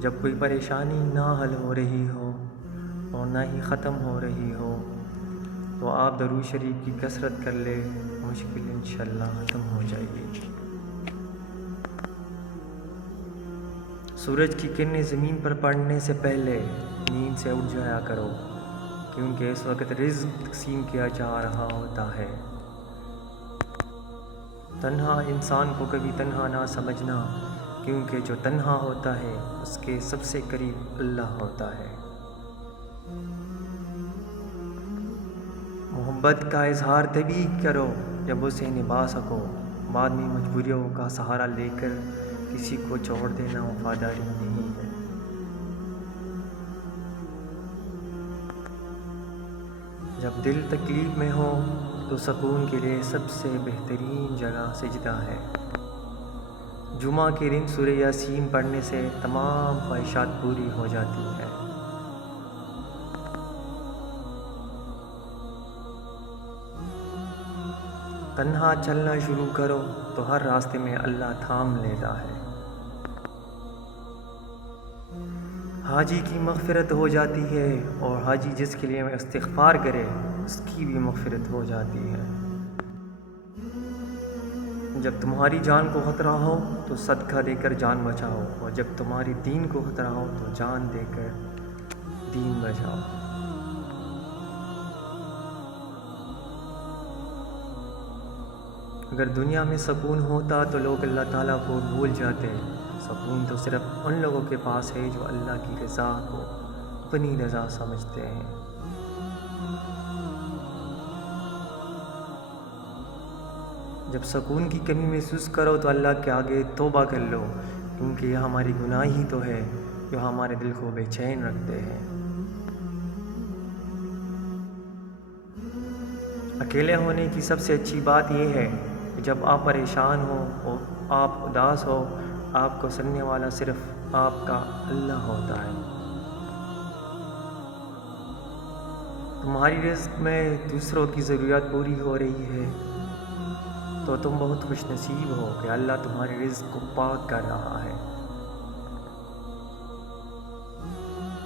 جب کوئی پریشانی نہ حل ہو رہی ہو اور نہ ہی ختم ہو رہی ہو تو آپ درود شریف کی کثرت کر لے، مشکل انشاءاللہ ختم ہو جائے گی۔ سورج کی کرنیں زمین پر پڑنے سے پہلے نیند سے اٹھ جایا کرو، کیونکہ اس وقت رزق تقسیم کیا جا رہا ہوتا ہے۔ تنہا انسان کو کبھی تنہا نہ سمجھنا، کیونکہ جو تنہا ہوتا ہے اس کے سب سے قریب اللہ ہوتا ہے۔ محبت کا اظہار تبھی کرو جب اسے نبھا سکو، بعد میں مجبوریوں کا سہارا لے کر کسی کو چھوڑ دینا وفاداری نہیں ہے۔ جب دل تکلیف میں ہو تو سکون کے لیے سب سے بہترین جگہ سجدہ ہے۔ جمعہ کے دن سورہ یاسین پڑھنے سے تمام خواہشات پوری ہو جاتی ہے۔ تنہا چلنا شروع کرو تو ہر راستے میں اللہ تھام لیتا ہے۔ حاجی کی مغفرت ہو جاتی ہے، اور حاجی جس کے لیے استغفار کرے اس کی بھی مغفرت ہو جاتی ہے۔ جب تمہاری جان کو خطرہ ہو تو صدقہ دے کر جان بچاؤ، اور جب تمہاری دین کو خطرہ ہو تو جان دے کر دین بچاؤ۔ اگر دنیا میں سکون ہوتا تو لوگ اللہ تعالیٰ کو بھول جاتے۔ سکون تو صرف ان لوگوں کے پاس ہے جو اللہ کی رضا کو اپنی رضا سمجھتے ہیں۔ جب سکون کی کمی محسوس کرو تو اللہ کے آگے توبہ کر لو، کیونکہ یہ ہماری گناہ ہی تو ہے جو ہمارے دل کو بے چین رکھتے ہیں۔ اکیلے ہونے کی سب سے اچھی بات یہ ہے کہ جب آپ پریشان ہو اور آپ اداس ہو، آپ کو سننے والا صرف آپ کا اللہ ہوتا ہے۔ تمہاری رزق میں دوسروں کی ضروریات پوری ہو رہی ہے تو تم بہت خوش نصیب ہو کہ اللہ تمہاری رزق کو پاک کر رہا ہے۔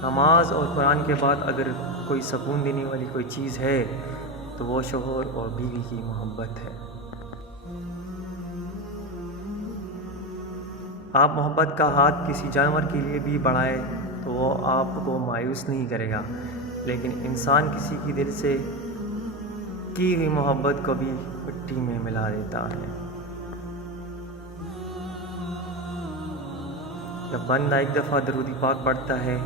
نماز اور قرآن کے بعد اگر کوئی سکون دینے والی کوئی چیز ہے تو وہ شوہر اور بیوی کی محبت ہے۔ آپ محبت کا ہاتھ کسی جانور کے لیے بھی بڑھائیں تو وہ آپ کو مایوس نہیں کرے گا، لیکن انسان کسی کی دل سے کی ہوئی محبت کو بھی مٹی میں ملا دیتا ہے۔ جب بندہ ایک دفعہ درود پاک پڑھتا ہے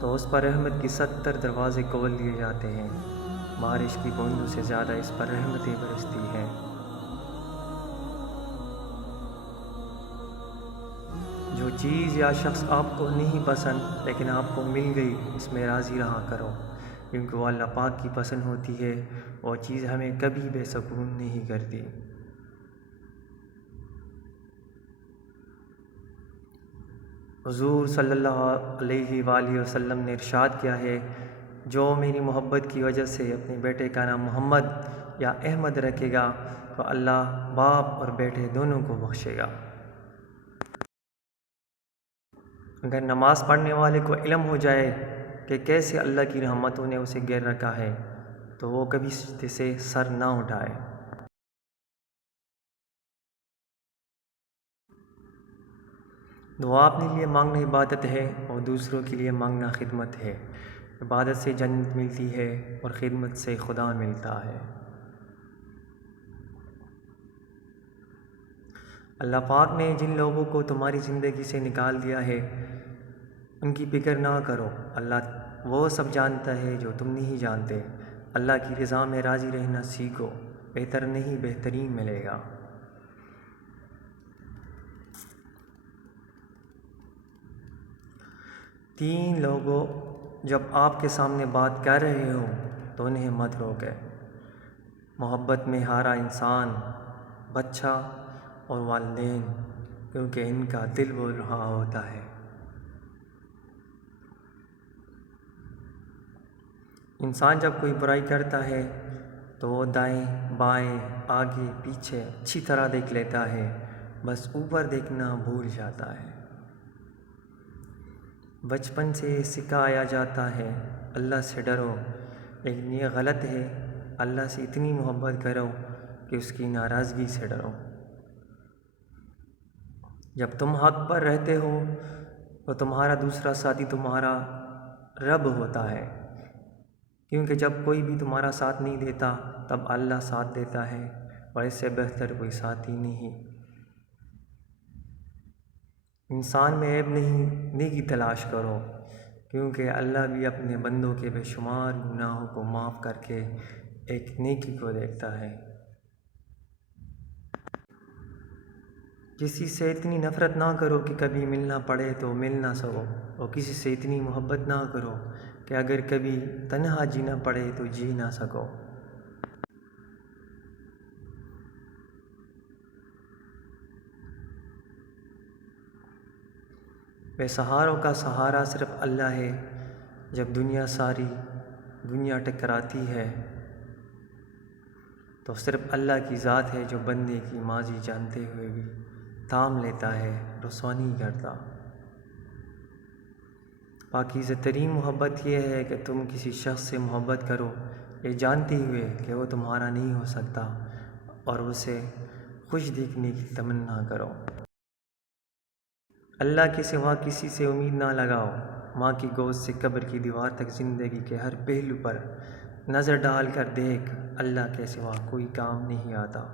تو اس پر رحمت کی 70 دروازے کھول دیے جاتے ہیں۔ بارش کی بوندوں سے زیادہ اس پر رحمتیں برستی ہیں۔ جو چیز یا شخص آپ کو نہیں پسند لیکن آپ کو مل گئی، اس میں راضی رہا کرو، کیونکہ وہ اللہ پاک کی پسند ہوتی ہے۔ وہ چیز ہمیں کبھی بے سکون نہیں کرتی۔ حضور صلی اللہ علیہ وآلہ وسلم نے ارشاد کیا ہے، جو میری محبت کی وجہ سے اپنے بیٹے کا نام محمد یا احمد رکھے گا تو اللہ باپ اور بیٹے دونوں کو بخشے گا۔ اگر نماز پڑھنے والے کو علم ہو جائے کہ کیسے اللہ کی رحمتوں نے اسے گھیر رکھا ہے تو وہ کبھی سجدے سے سر نہ اٹھائے۔ دعا اپنے لیے مانگنا عبادت ہے اور دوسروں کے لیے مانگنا خدمت ہے۔ عبادت سے جنت ملتی ہے اور خدمت سے خدا ملتا ہے۔ اللہ پاک نے جن لوگوں کو تمہاری زندگی سے نکال دیا ہے ان کی فکر نہ کرو، اللہ وہ سب جانتا ہے جو تم نہیں جانتے۔ اللہ کی رضا میں راضی رہنا سیکھو، بہتر نہیں بہترین ملے گا۔ تین لوگوں جب آپ کے سامنے بات کر رہے ہو تو انہیں مت روکے۔ محبت میں ہارا انسان، بچہ اور والدین، کیونکہ ان کا دل بول رہا ہوتا ہے۔ انسان جب کوئی برائی کرتا ہے تو وہ دائیں بائیں آگے پیچھے اچھی طرح دیکھ لیتا ہے، بس اوپر دیکھنا بھول جاتا ہے۔ بچپن سے سکھایا جاتا ہے اللہ سے ڈرو، لیکن یہ غلط ہے۔ اللہ سے اتنی محبت کرو کہ اس کی ناراضگی سے ڈرو۔ جب تم حق پر رہتے ہو تو تمہارا دوسرا ساتھی تمہارا رب ہوتا ہے، کیونکہ جب کوئی بھی تمہارا ساتھ نہیں دیتا تب اللہ ساتھ دیتا ہے، اور اس سے بہتر کوئی ساتھی نہیں۔ انسان میں عیب نہیں، نیکی تلاش کرو، کیونکہ اللہ بھی اپنے بندوں کے بے شمار گناہوں کو معاف کر کے ایک نیکی کو دیکھتا ہے۔ کسی سے اتنی نفرت نہ کرو کہ کبھی ملنا پڑے تو مل نہ سکو، اور کسی سے اتنی محبت نہ کرو کہ اگر کبھی تنہا جینا پڑے تو جی نہ سکو۔ بے سہاروں کا سہارا صرف اللہ ہے۔ جب ساری دنیا ٹکراتی ہے تو صرف اللہ کی ذات ہے جو بندے کی ماضی جانتے ہوئے بھی تھام لیتا ہے، رسوا نہیں کرتا۔ پاکیزہ ترین محبت یہ ہے کہ تم کسی شخص سے محبت کرو یہ جانتے ہوئے کہ وہ تمہارا نہیں ہو سکتا، اور اسے خوش دیکھنے کی تمنا کرو۔ اللہ کے سوا کسی سے امید نہ لگاؤ۔ ماں کی گود سے قبر کی دیوار تک زندگی کے ہر پہلو پر نظر ڈال کر دیکھ، اللہ کے سوا کوئی کام نہیں آتا۔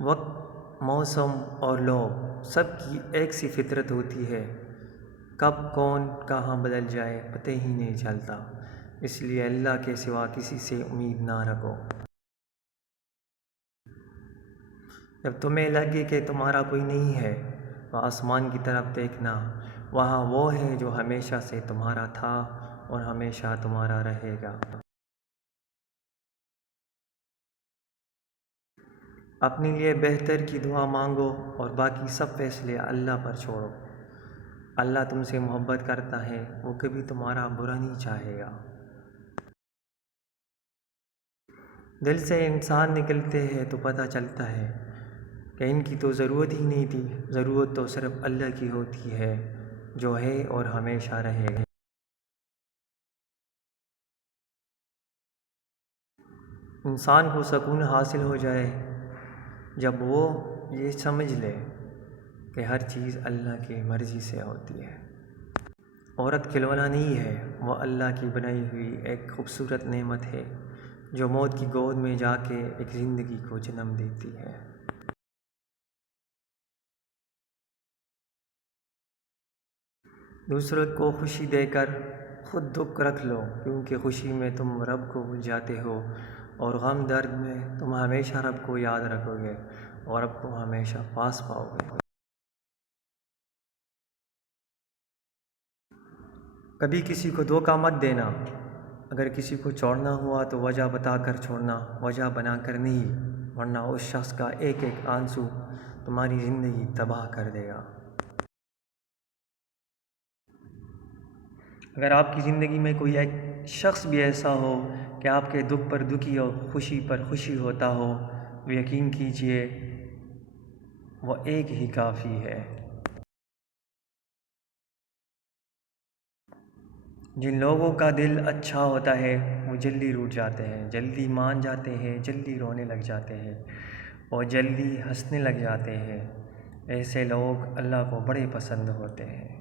وقت، موسم اور لوگ سب کی ایک سی فطرت ہوتی ہے، کب کون کہاں بدل جائے پتہ ہی نہیں چلتا، اس لیے اللہ کے سوا کسی سے امید نہ رکھو۔ جب تمہیں لگے کہ تمہارا کوئی نہیں ہے تو آسمان کی طرف دیکھنا، وہاں وہ ہے جو ہمیشہ سے تمہارا تھا اور ہمیشہ تمہارا رہے گا۔ اپنے لیے بہتر کی دعا مانگو اور باقی سب فیصلے اللہ پر چھوڑو۔ اللہ تم سے محبت کرتا ہے، وہ کبھی تمہارا برا نہیں چاہے گا۔ دل سے انسان نکلتے ہیں تو پتہ چلتا ہے کہ ان کی تو ضرورت ہی نہیں تھی، ضرورت تو صرف اللہ کی ہوتی ہے جو ہے اور ہمیشہ رہے گا۔ انسان کو سکون حاصل ہو جائے جب وہ یہ سمجھ لے کہ ہر چیز اللہ کی مرضی سے ہوتی ہے۔ عورت کھلونا نہیں ہے، وہ اللہ کی بنائی ہوئی ایک خوبصورت نعمت ہے جو موت کی گود میں جا کے ایک زندگی کو جنم دیتی ہے۔ دوسروں کو خوشی دے کر خود دکھ رکھ لو، کیونکہ خوشی میں تم رب کو بھول جاتے ہو، اور غم درد میں تم ہمیشہ رب کو یاد رکھو گے اور رب کو ہمیشہ پاس پاؤ گے۔ کبھی کسی کو دھوکہ مت دینا۔ اگر کسی کو چھوڑنا ہوا تو وجہ بتا کر چھوڑنا، وجہ بنا کر نہیں، ورنہ اس شخص کا ایک ایک آنسو تمہاری زندگی تباہ کر دے گا۔ اگر آپ کی زندگی میں کوئی ایک شخص بھی ایسا ہو کہ آپ کے دکھ پر دکھی اور خوشی پر خوشی ہوتا ہو، تو یقین کیجئے وہ ایک ہی کافی ہے۔ جن لوگوں کا دل اچھا ہوتا ہے وہ جلدی روٹھ جاتے ہیں، جلدی مان جاتے ہیں، جلدی رونے لگ جاتے ہیں اور جلدی ہنسنے لگ جاتے ہیں۔ ایسے لوگ اللہ کو بڑے پسند ہوتے ہیں۔